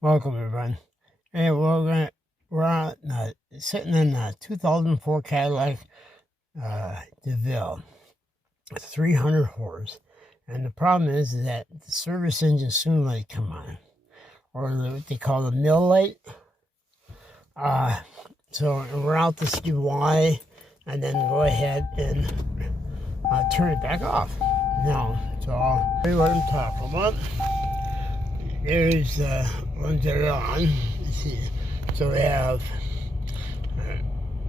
Welcome, everyone. Hey, sitting in a 2004 Cadillac DeVille, 300 horse, and the problem is that the service engine soon light come on, or what they call the mill light. So we're out to see why, and then go ahead and turn it back off. Now, so I'll tell you what I'm talking about. There's the ones that are on. Let's see. So we have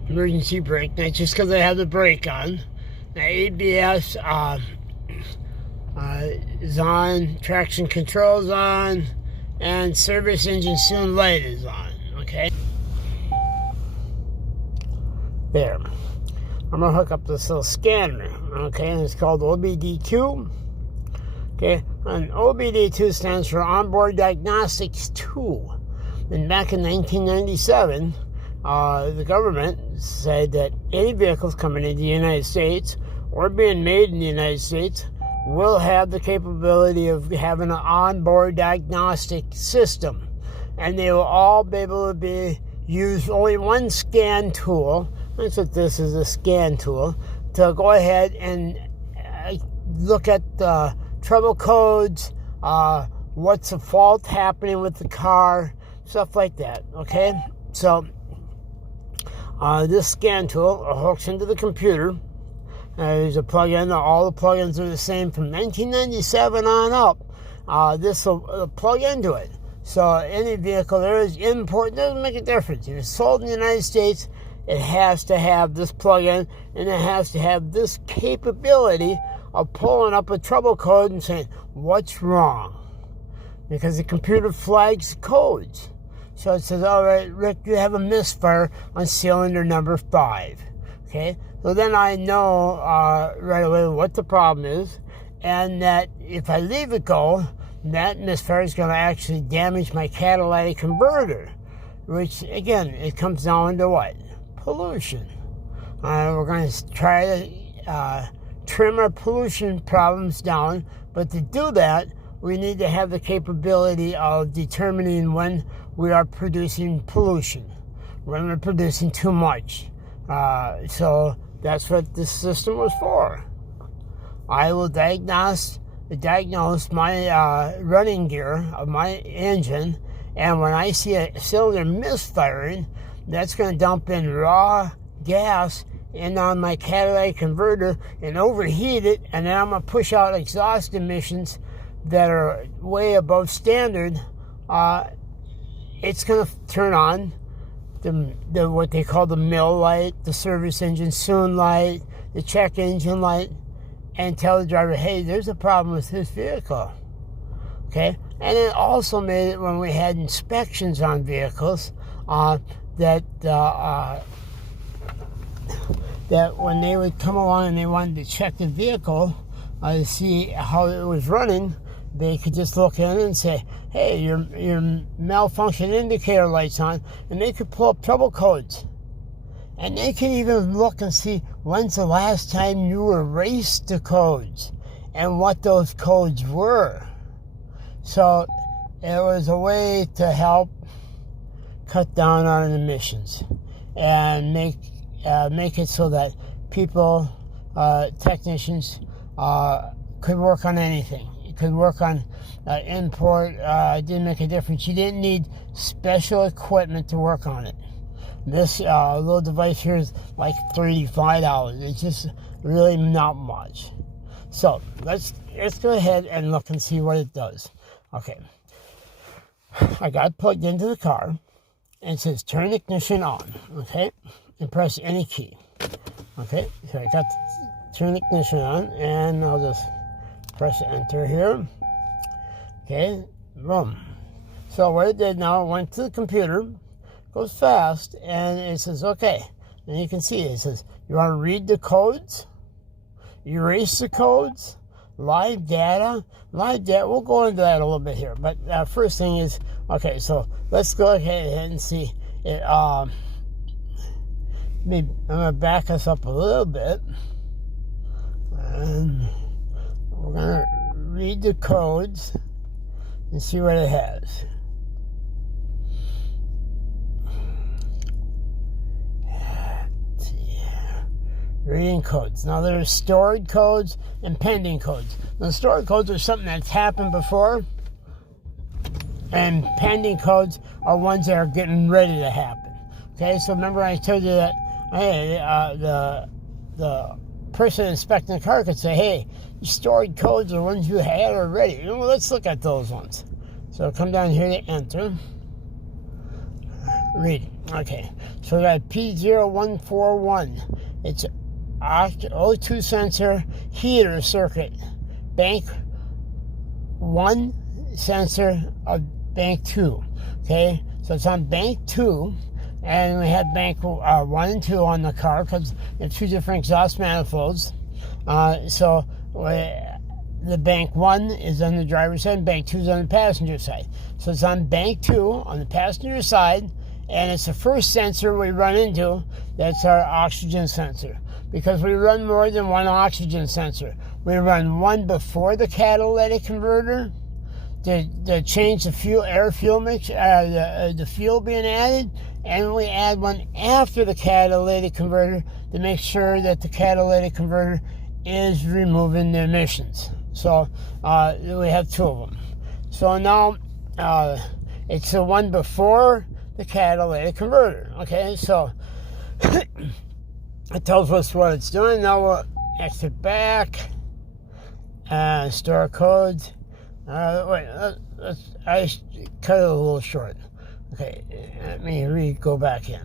emergency brake, not just because I have the brake on. The ABS is on, traction control is on, and service engine soon light is on. Okay. There. I'm gonna hook up this little scanner. Okay, and it's called OBD2. Okay, and OBD2 stands for Onboard Diagnostics Tool. And back in 1997, the government said that any vehicles coming into the United States or being made in the United States will have the capability of having an onboard diagnostic system. And they will all be able to use only one scan tool. That's what this is, a scan tool, to go ahead and look at the trouble codes, what's the fault happening with the car, stuff like that. Okay, so this scan tool hooks into the computer. There's a plug-in. All the plugins are the same from 1997 on up. This will plug into it. So any vehicle there is import, doesn't make a difference. If it's sold in the United States, it has to have this plug-in, and it has to have this capability of pulling up a trouble code and saying, what's wrong? Because the computer flags codes. So it says, all right, Rick, you have a misfire on cylinder number 5. Okay? So then I know right away what the problem is, and that if I leave it go, that misfire is going to actually damage my catalytic converter, which, again, it comes down to what? Pollution. We're going to try to trim our pollution problems down, but to do that, we need to have the capability of determining when we are producing pollution, when we're producing too much. So that's what this system was for. I will diagnose my running gear of my engine, and when I see a cylinder misfiring, that's going to dump in raw gas in on my catalytic converter and overheat it, and then I'm going to push out exhaust emissions that are way above standard. It's going to turn on the what they call the mill light, the service engine soon light, the check engine light, and tell the driver, hey, there's a problem with this vehicle. Okay? And it also made it when we had inspections on vehicles that when they would come along and they wanted to check the vehicle to see how it was running, they could just look in and say, hey, your malfunction indicator light's on, and they could pull up trouble codes. And they could even look and see when's the last time you erased the codes and what those codes were. So it was a way to help cut down on emissions and make it so that people, technicians, could work on anything. You could work on import. It didn't make a difference. You didn't need special equipment to work on it. This little device here is like $35. It's just really not much. So let's go ahead and look and see what it does. Okay. I got it plugged into the car, and it says turn ignition on. Okay. And press any key. Okay, so I got to turn ignition on, and I'll just press enter here. Okay, boom. So what it did now, it went to the computer, goes fast, and it says, okay. And you can see it says, you want to read the codes, erase the codes, live data. We'll go into that a little bit here. But first thing is, okay, so let's go ahead and see it. I'm going to back us up a little bit, and we're going to read the codes and see what it has. reading codes. Now there's stored codes and pending codes. Now stored codes are something that's happened before, and pending codes are ones that are getting ready to happen. Okay, so remember I told you that, hey, the person inspecting the car could say, hey, stored codes are ones you had already. Well, let's look at those ones. So come down here to enter. Read. Okay, so we got P0141. It's O2 sensor heater circuit. Bank 1 sensor of bank 2. Okay, so it's on bank 2. And we have bank 1 and 2 on the car because we have 2 different exhaust manifolds. So the bank 1 is on the driver's side and bank 2 is on the passenger side. So it's on bank 2 on the passenger side, and it's the first sensor we run into. That's our oxygen sensor, because we run more than one oxygen sensor. We run one before the catalytic converter to change the air-fuel mix, the fuel being added, and we add one after the catalytic converter to make sure that the catalytic converter is removing the emissions. So we have 2 of them. So now it's the one before the catalytic converter. Okay, so it tells us what it's doing. Now we'll exit back and store codes. I cut it a little short. Okay, let me go back in.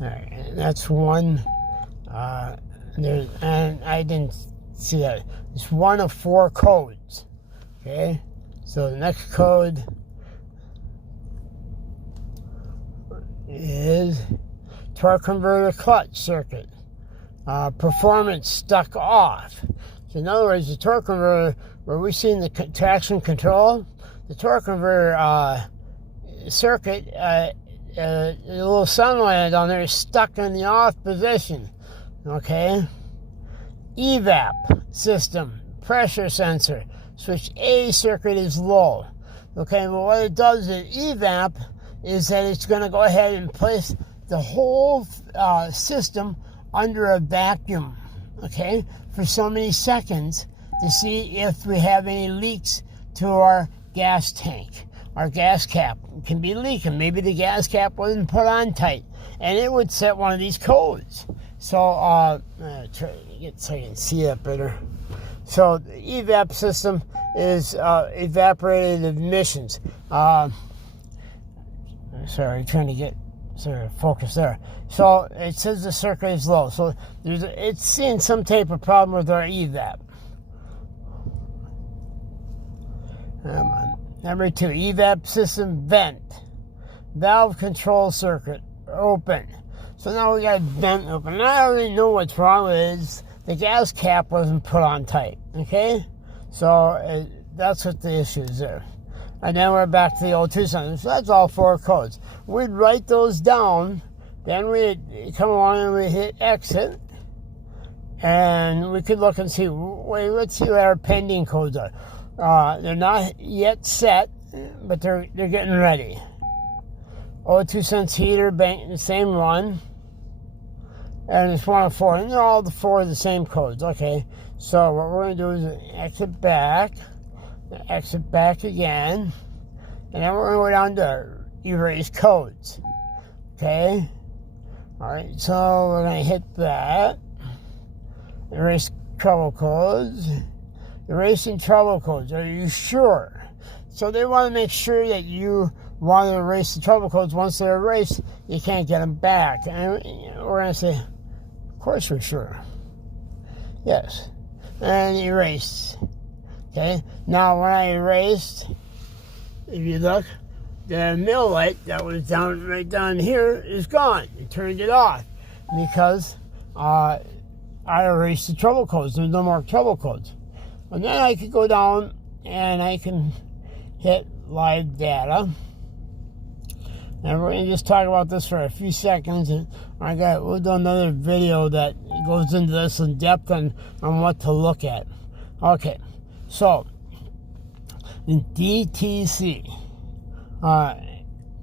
All right, and that's one. And I didn't see that. It's one of 4 codes. Okay, so the next code is torque converter clutch circuit. Performance stuck off. So in other words, the torque converter, where we've seen the traction control, the torque converter circuit, the little sunlight on there is stuck in the off position. Okay. EVAP system, pressure sensor, switch A circuit is low. Okay, well what it does is EVAP is that it's going to go ahead and place the whole system under a vacuum, okay, for so many seconds to see if we have any leaks to our gas tank. Our gas cap can be leaking. Maybe the gas cap wasn't put on tight, and it would set one of these codes. So, try to get so you can see that better. So, the EVAP system is evaporated emissions. Sorry, trying to get sort of focus there. So it says the circuit is low. So it's seeing some type of problem with our EVAP. Number 2, EVAP system vent. Valve control circuit open. So now we got vent open. And I already know what's wrong with it. Is the gas cap wasn't put on tight. Okay? So that's what the issue is there. And then we're back to the O2 sensor. So that's all 4 codes. We'd write those down. Then we'd come along and we hit exit. And we could look and see, wait, let's see what our pending codes are. They're not yet set, but they're getting ready. O2 sense heater, bank, the same one. And it's 1 of 4. And they're all the 4 of the same codes. Okay. So what we're going to do is exit back again, and then we're going to go down to erase codes. Okay? Alright, so we're going to hit that. Erase trouble codes. Erasing trouble codes. Are you sure? So they want to make sure that you want to erase the trouble codes. Once they're erased, you can't get them back. And we're going to say, of course we're sure. Yes. And erase. Okay, now when I erased, if you look, the mill light that was right down here is gone. It turned it off because I erased the trouble codes. There's no more trouble codes. And then I could go down and I can hit live data. And we're going to just talk about this for a few seconds. And we'll do another video that goes into this in depth on what to look at. Okay. So, in DTC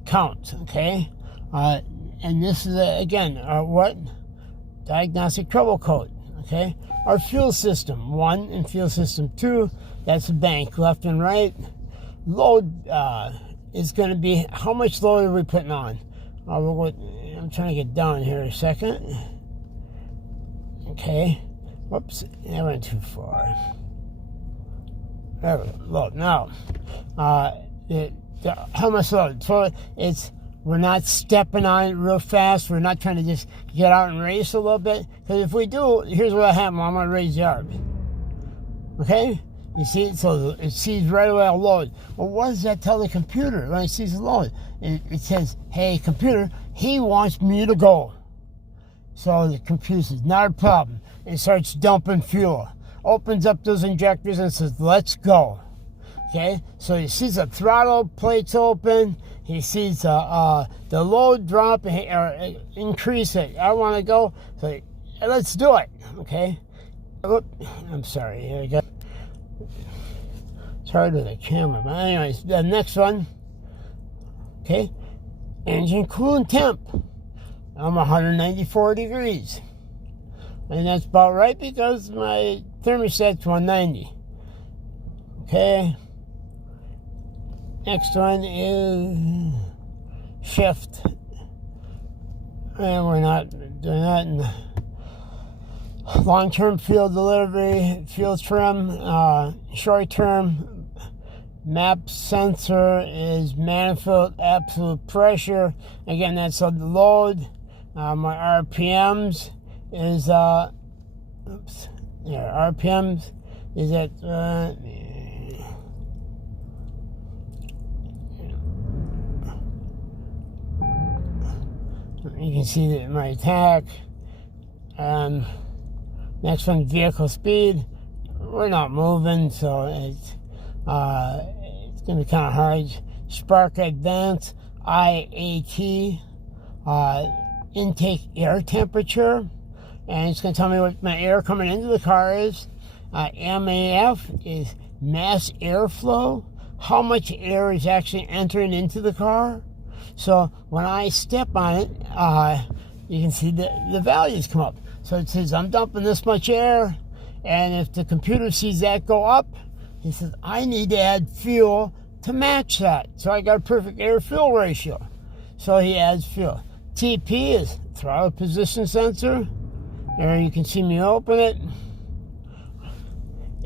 count, okay, And this is, again, our what? Diagnostic trouble code, okay? Our fuel system 1 and fuel system 2, that's the bank, left and right. Load is going to be, how much load are we putting on? I'm trying to get down here a second. Okay. Whoops, I went too far. There we go. Load. Now, how much load? So we're not stepping on it real fast. We're not trying to just get out and race a little bit. Because if we do, here's what happens. I'm going to raise the arms. Okay? You see, so it sees right away a load. Well, what does that tell the computer when it sees a load? It says, hey, computer, he wants me to go. So the computer says, not a problem. And starts dumping fuel. Opens up those injectors and says, let's go. Okay? So he sees the throttle plates open. He sees the load drop or increase it. I want to go. So let's do it. Okay? I'm sorry. Here we go. It's hard with the camera. But anyways, the next one. Okay? Engine coolant temp. I'm 194 degrees. And that's about right because my thermostat's 190. Okay? Next one is shift. And we're not doing that in long-term fuel delivery, fuel trim, short-term map sensor is manifold absolute pressure. Again, that's on the load. My RPMs is RPMs is at you can see that my attack. Next one, vehicle speed. We're not moving, so it's going to be kind of hard. Spark advance, IAT, intake air temperature, and it's going to tell me what my air coming into the car is. MAF is mass airflow, how much air is actually entering into the car. So when I step on it, you can see the values come up. So it says I'm dumping this much air, and if the computer sees that go up, he says I need to add fuel to match that. So I got a perfect air-fuel ratio. So he adds fuel. TP is throttle position sensor. There you can see me open it.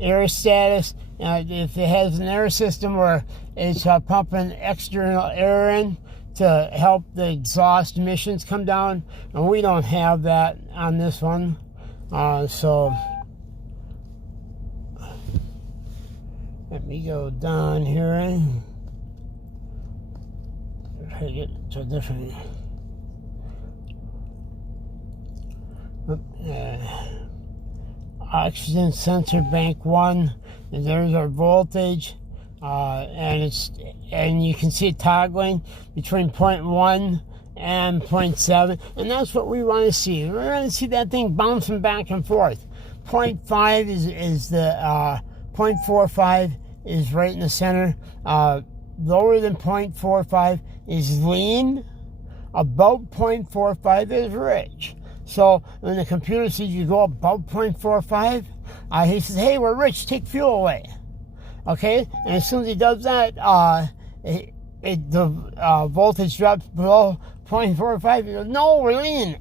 Air status. If it has an air system where it's pumping external air in to help the exhaust emissions come down, and we don't have that on this one. So let me go down here. Try to get to a different. Oxygen sensor bank 1, and there's our voltage, and you can see it toggling between 0.1 and 0.7, and that's what we want to see. We're going to see that thing bouncing back and forth. 0.5 is the 0.45 is right in the center. Lower than 0.45 is lean. Above 0.45 is rich. So when the computer sees you go above 0.45, he says, hey, we're rich, take fuel away. Okay? And as soon as he does that, the voltage drops below 0.45. He goes, no, we're lean.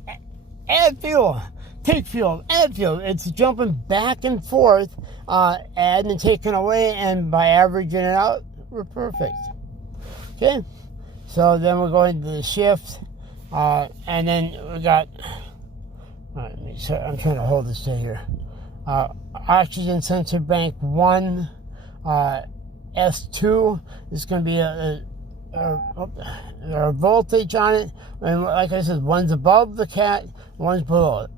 Add fuel. Take fuel. Add fuel. It's jumping back and forth, adding and taking away, and by averaging it out, we're perfect. Okay? So then we're going to the shift, and then we got... I'm trying to hold this to here. Oxygen sensor bank 1, S2 is going to be a voltage on it. And like I said, one's above the cat, one's below it.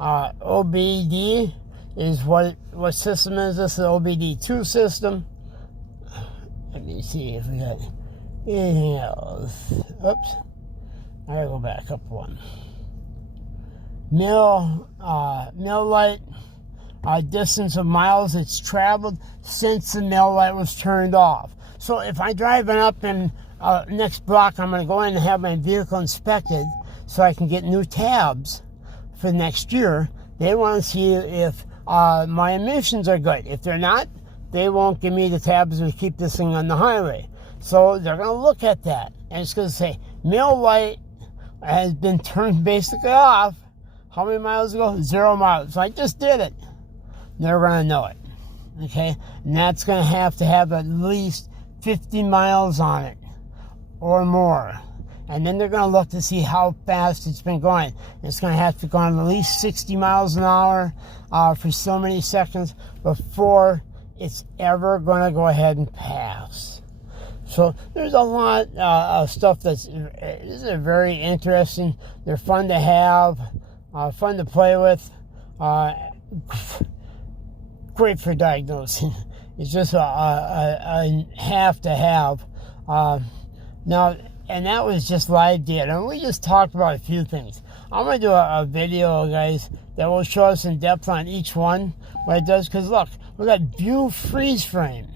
OBD is what system is this? The OBD2 system. Let me see if we got anything else. Oops. I gotta go back up one. Mill light, distance of miles it's traveled since the mill light was turned off. So if I'm driving up in next block, I'm going to go in and have my vehicle inspected. so I can get new tabs for next year. They want to see if my emissions are good. If they're not, they won't give me the tabs to keep this thing on the highway. So they're going to look at that, and it's going to say Miller Lite has been turned basically off. How many miles ago? 0 miles. So I just did it. They're going to know it. Okay? And that's going to have at least 50 miles on it or more. And then they're going to look to see how fast it's been going. It's going to have to go on at least 60 miles an hour for so many seconds before it's ever going to go ahead and pass. So there's a lot of stuff this is very interesting. They're fun to have, fun to play with, great for diagnosing. It's just a have to have. Now, and that was just live data. And we just talked about a few things. I'm going to do a video, guys, that will show us in depth on each one what it does. Because look, we got view freeze frame.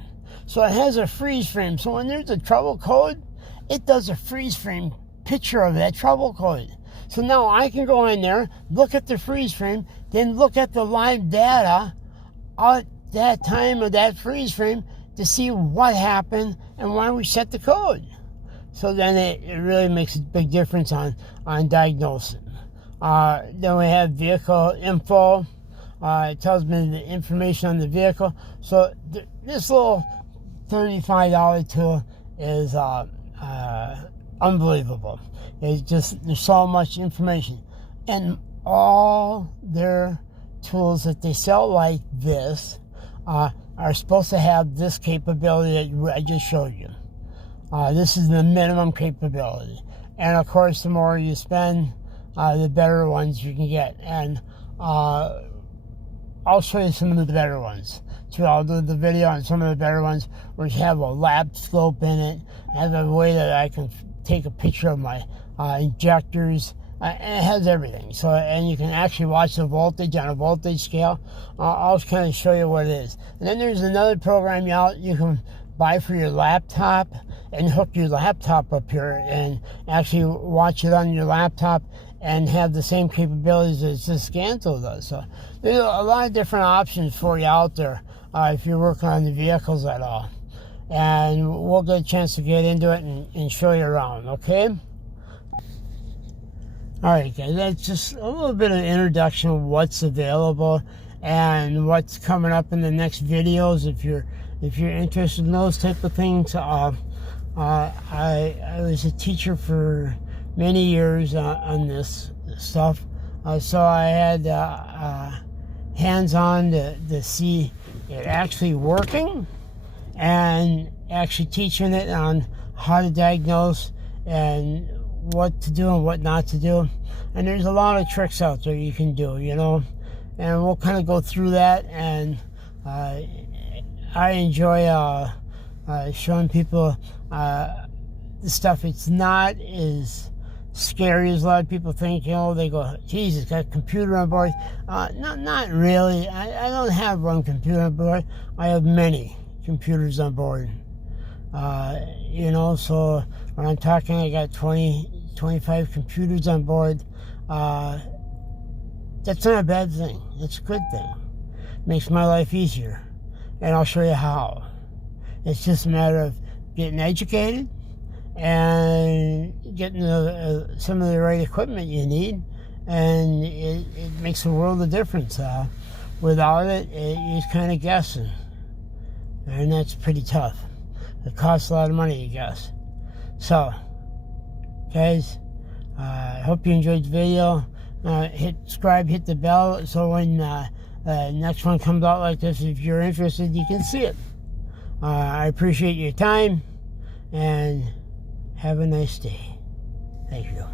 So it has a freeze frame. So when there's a trouble code, it does a freeze frame picture of that trouble code. So now I can go in there, look at the freeze frame, then look at the live data at that time of that freeze frame to see what happened and why we set the code. So then it really makes a big difference on diagnosing. Then we have vehicle info. It tells me the information on the vehicle. So this little $35 tool is unbelievable. It's just, there's so much information. And all their tools that they sell like this are supposed to have this capability that I just showed you. This is the minimum capability. And of course, the more you spend, the better ones you can get. And I'll show you some of the better ones. So I'll do the video on some of the better ones, which have a lap scope in it. I have a way that I can take a picture of my injectors. And it has everything. So, and you can actually watch the voltage on a voltage scale. I'll kind of show you what it is. And then there's another program you can buy for your laptop and hook your laptop up here and actually watch it on your laptop and have the same capabilities as this scan tool does. So there's a lot of different options for you out there if you're working on the vehicles at all. And we'll get a chance to get into it and show you around, okay? All right, guys, that's just a little bit of introduction of what's available and what's coming up in the next videos. If you're interested in those type of things, I was a teacher for many years on this stuff, so I had hands-on to see it actually working and actually teaching it on how to diagnose and what to do and what not to do. And there's a lot of tricks out there you can do, you know, and we'll kind of go through that. And I enjoy showing people the stuff. It's not as scary as a lot of people think. You know, they go, geez, it's got a computer on board. Not really. I don't have one computer on board. I have many computers on board. You know, so when I'm talking, I got 25 computers on board. That's not a bad thing. It's a good thing. Makes my life easier. And I'll show you how. It's just a matter of getting educated and getting some of the right equipment you need. And it makes a world of difference. Without it, you're kind of guessing. And that's pretty tough. It costs a lot of money, I guess. So, guys, I hope you enjoyed the video. Hit subscribe, hit the bell, so when next one comes out like this, if you're interested, you can see it. I appreciate your time, and have a nice day. Thank you.